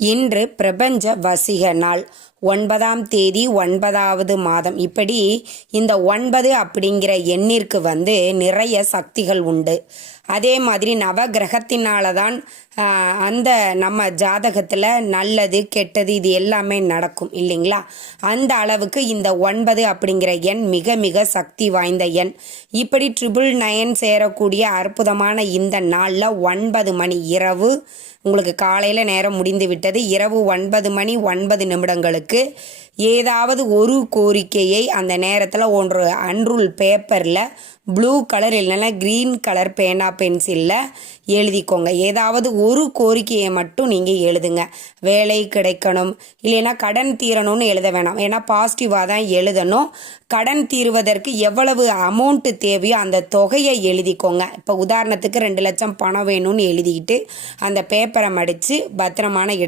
இன்று பிரபஞ்ச வசிக நாள் 9ஆம் தேதி 9வது மாதம். இப்படி இந்த 9 அப்படிங்கிற எண்ணிற்கு நிறைய சக்திகள் உண்டு. அதே மாதிரி நவகிரகத்தினால தான் அந்த நம்ம ஜாதகத்தில் நல்லது கெட்டது இது எல்லாமே நடக்கும் இல்லைங்களா. அந்த அளவுக்கு இந்த 9 அப்படிங்கிற எண் மிக மிக சக்தி வாய்ந்த எண். இப்படி 999 சேரக்கூடிய அற்புதமான இந்த நாளில் 9 மணி இரவு, உங்களுக்கு காலையில் நேரம் முடிந்து விட்டது, இரவு 9 மணி 9 நிமிடங்களுக்கு ஏதாவது ஒரு கோரிக்கையை அந்த நேரத்தில் ஒன்று அன்ரூல் பேப்பரில் ப்ளூ கலர் இல்லைன்னா க்ரீன் கலர் பேனா பென்சிலில் எழுதிக்கோங்க. ஏதாவது ஒரு கோரிக்கையை மட்டும் நீங்கள் எழுதுங்க. வேலை கிடைக்கணும், இல்லைன்னா கடன் தீரணும்னு எழுத வேணாம். ஏன்னா பாசிட்டிவாக தான் எழுதணும். கடன் தீர்வதற்கு எவ்வளவு அமௌண்ட்டு தேவையோ அந்த தொகையை எழுதிக்கோங்க. இப்போ உதாரணத்துக்கு 2 லட்சம் பணம் வேணும்னு எழுதிக்கிட்டு அந்த பேப்பரை மடித்து பத்திரமான